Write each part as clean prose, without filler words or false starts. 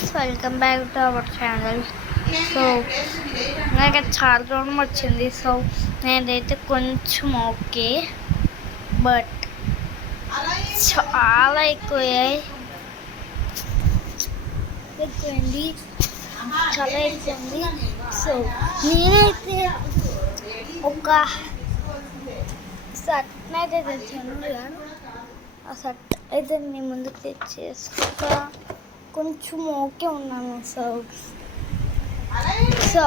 Welcome back to our channel. So నాకు చాలా దూరం వచ్చింది. సో నేనైతే కొంచెం ఓకే, బట్ చాలా ఎక్కువైంది, చాలా ఎక్కువైంది. సో నేనైతే ఒక షర్ట్ అయితే తెచ్చాను. ఆ షర్ట్ అయితే నేను ముందుకు తెచ్చేస్తా. కొంచెం ఓకే ఉన్నాను. సో సో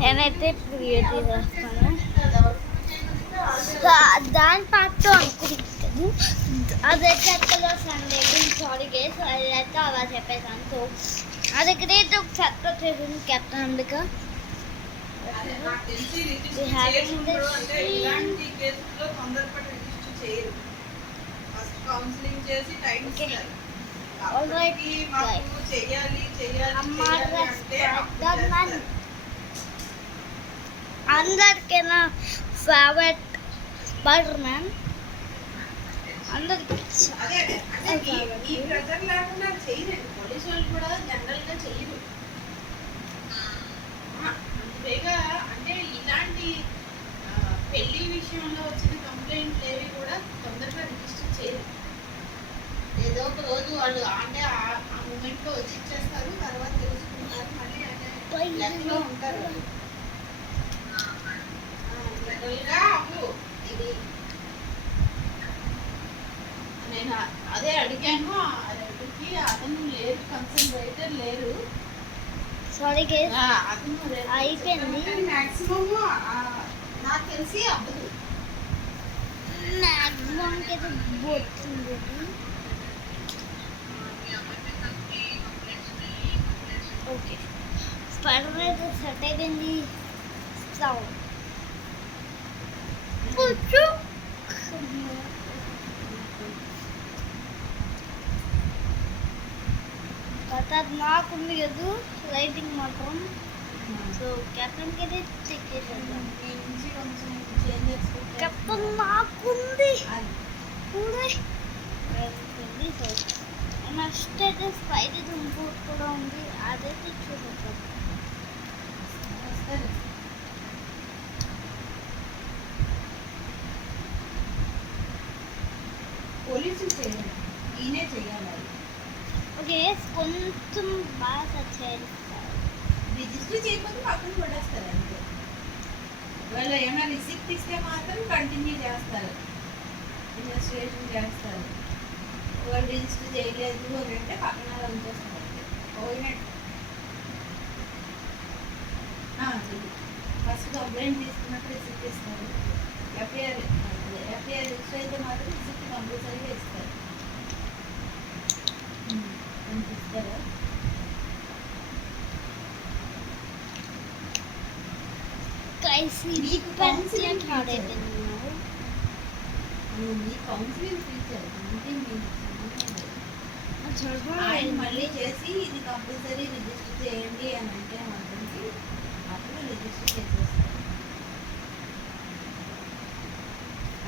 నేనైతే క్రియేట్ చేస్తాను. దాని పార్ట్ అనుకుంటాను. అదైతే అక్కడ సండే సారీ గేస్ అదైతే అలా చెప్పేసాను. సో అదైతే ఒక షర్ట్ వచ్చేసింది కెప్టెన్ అంబిక. కౌన్సిలింగ్ చేసి టైం ఇస్తారు. అందరికీ నా ఫేవరెట్ స్పైడర్ మ్యాన్. అందరికి ఈ ప్రెజర్ లేకుండా చేయలేదు. పోలీసు వాళ్ళు కూడా జనరల్ గా చేయరు. అంతేగా అంటే ఇలాంటి పెళ్లి విషయంలో వచ్చిన కంప్లైంట్లు ఏవి కూడా తొందరగా రిజిస్టర్ చేయరు. ఏదో ఒక రోజు వాళ్ళు అంటే ఆ మూమెంట్ లో వచ్చి ఇచ్చేస్తారు, తర్వాత తెలుసుకుంటారు, మళ్ళీ అంటే ఉంటారు. ఇది నేను అదే అడిగాను. అడిగి అతను లేరు, కన్సర్న్ రైటర్ లేరు. సారీ అతను అయిపోయింది. మాక్సిమం నాకు తెలిసి అవ్వదు. మాక్సిమం అయితే పోతుంది. ఓకే, స్పైడర్ అయితే సెట్ అయిపోయింది. నాకుంది కదా లైటింగ్ మాత్రం. సో కెప్టెన్కి అయితే చెక్ చేసేద్దాం. కెప్టెన్ నాకుంది. సో నెక్స్ట్ అయితే స్పైడీ ఇంకోటి కూడా ఉంది, అదైతే చూసేద్దాం. పోలీసులు చేయాలి, ఈయనే చేయాలి. ఓకే, కొంచెం బాగా సెర్చ్ చేయాలి. రిజిస్టర్ చేయకపోతే పక్కన పడేస్తారు అంతే. వాళ్ళు ఏమైనా రిసిప్ట్ ఇస్తే మాత్రం కంటిన్యూ చేస్తారు, ఇన్వెస్టిగేషన్ చేస్తారు. వాళ్ళు రిజిస్టర్ చేయలేదు అని అంటే పక్కన ఉంచేస్తారు. పోయినట్టు ఫస్ట్ కంప్లైంట్ తీసుకున్నప్పుడు రిసిప్ట్ ఇస్తారు. ఎఫ్ఐఆర్ రిజిస్టర్ అయితే మాత్రం రిసిప్ట్ కంపల్సరీగా ఇస్తారు. ఇస్తారా? కౌన్సిలింగ్ ఆయన మళ్ళీ చేసి ఇది కంపల్సరీ రిజిస్టర్ చేయండి అని అంటే మాత్రంకి అప్పుడు రిజిస్టర్ చేసేస్తారు.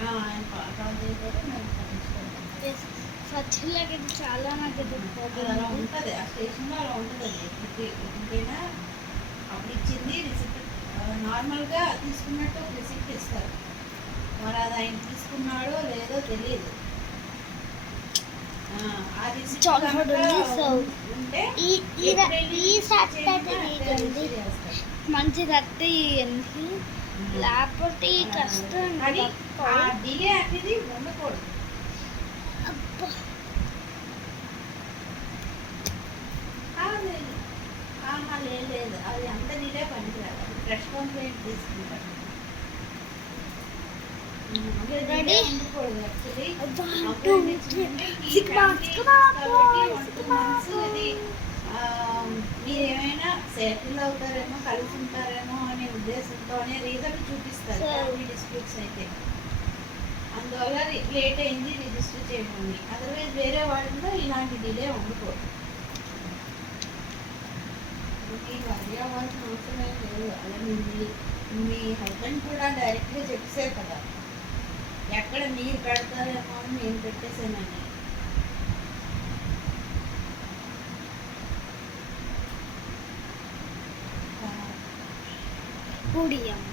ఆయన కాల్ చేశారు, మేము చాలా నాకు అలా ఉంటుంది. ఆ స్టేషన్లో అలా ఉంటుంది. అది ఎప్పుడైనా అప్పుడు ఇచ్చింది రిసిప్ట్ నార్మల్గా తీసుకున్నట్టు ఒక రిసిప్ట్ ఇస్తారు. మరి అది ఆయన తీసుకున్నాడో లేదో తెలియదు. ఆ రిసిప్ట్ ఉంటే మంచి తట్టి లేకపోతే కష్టం. డిలే అనేది ఉండకూడదు. లేదు, అది అంత డిలే పనికిరాదు. ఫ్రెష్ కంప్లైంట్ తీసుకుంటారు. మీరు ఏమైనా సెటిల్ అవుతారేమో, కలిసి ఉంటారేమో అనే ఉద్దేశంతోనే రీజన్ చూపిస్తారు డిస్ప్యూట్స్ అయితే. అందువల్ల లేట్ అయింది రిజిస్టర్ చేయమని. అదర్వైజ్ వేరే వాళ్ళలో ఇలాంటి డిలే ఉండకూడదు. మీకు అది అవ్వాల్సిన అవసరం ఏం లేదు. అలాగే మీ హస్బెండ్ కూడా డైరెక్ట్గా చెప్పేసారు కదా, ఎక్కడ మీరు పెడతారేమో అని నేను పెట్టేసానని. కుడి అమ్మ.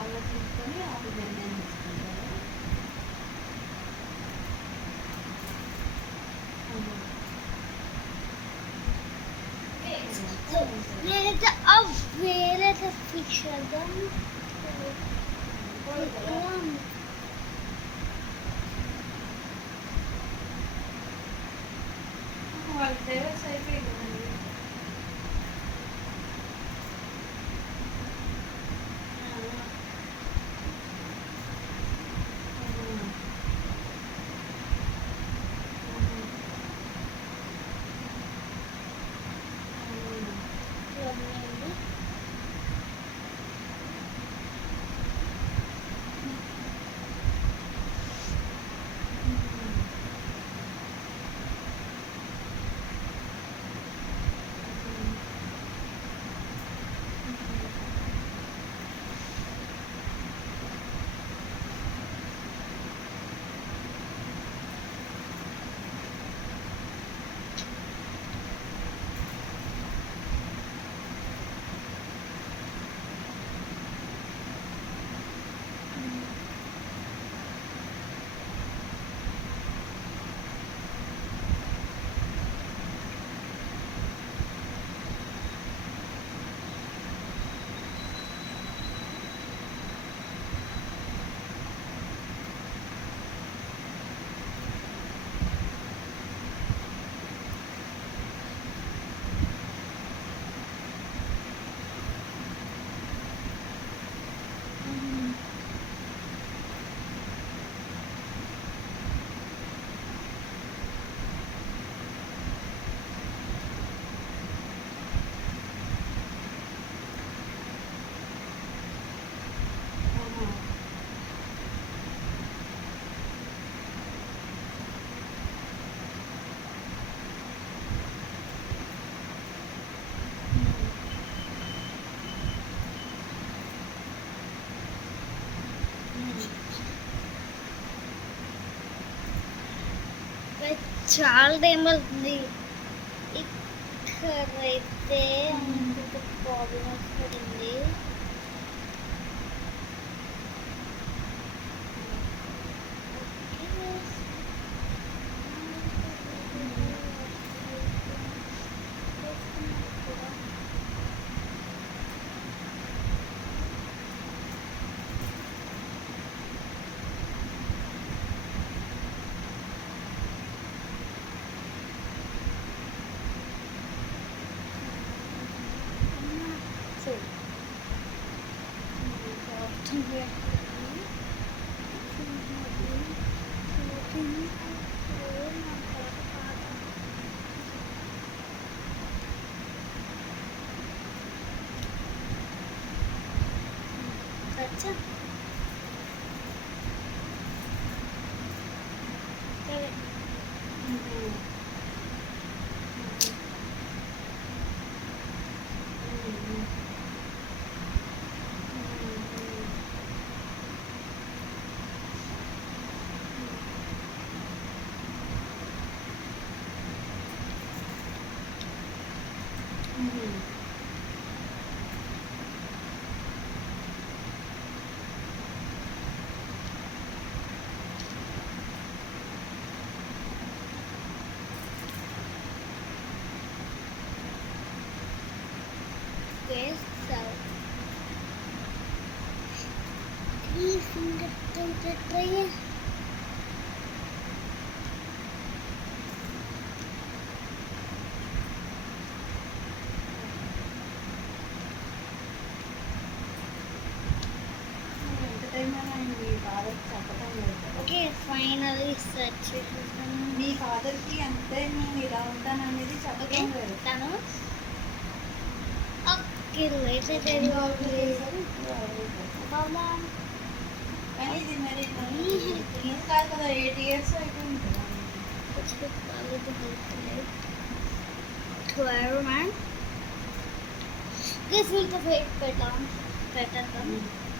ఆలోచించుకొని అప్పుడు నిర్ణయం తీసుకుంటారు. నేనైతే ఆ వేరే ఫిక్స్ చేద్దాం. వాళ్ళ డైవర్స్ అయిపోయింది. చాలా టైం పడుతుంది. ఇక్కడైతే ప్రాబ్లం వస్తుంది. Okay, so 3 finger to the tray. Okay, finally search it. మీ ఫాదర్కి అంతే నేను ఇలా ఉంటాననేది చెప్పడం లేదు. తను ఓకే అయితే కానీ ఇది మరి ఏం కాదు కదా, 8 years అయిపోయింది కదా. Square man. రిజల్ట్ వెయిట్ పెట్టేద్దాం.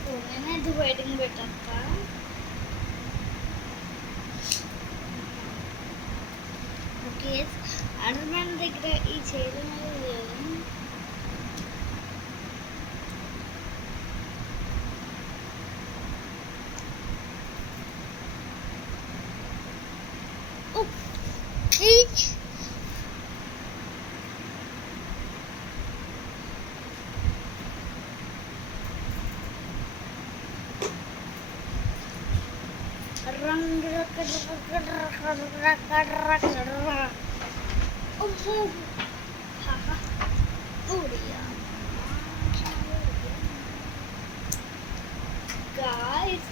సో నేనైతే వెయిటింగ్ పెట్టేస్తా. ఓకే, అర్మన్ దగ్గర ఈ చేయడం గాయస్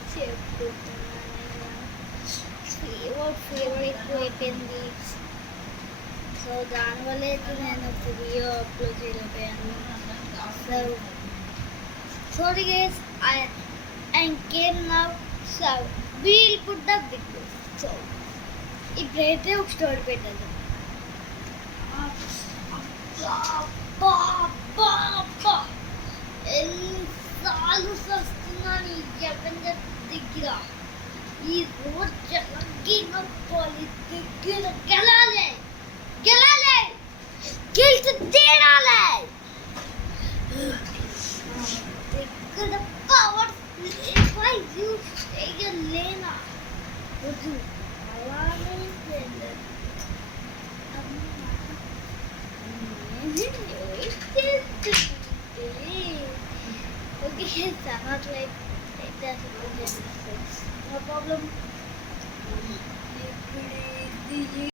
ఫీవర్ ఎక్కువైపోయింది. సో దానివల్ల అయితే నేను వీడియో అప్లోడ్ చేయలేకపోయాను. So sorry guys, I came now, so we'll put the video. So ఇప్పుడైతే ఒక స్టోరీ పెట్టాను. ఎన్నిసార్లు వస్తున్నాను ఈ జగన్ దగ్గర. ఈ రోజు జగన్ పోలి దగ్గర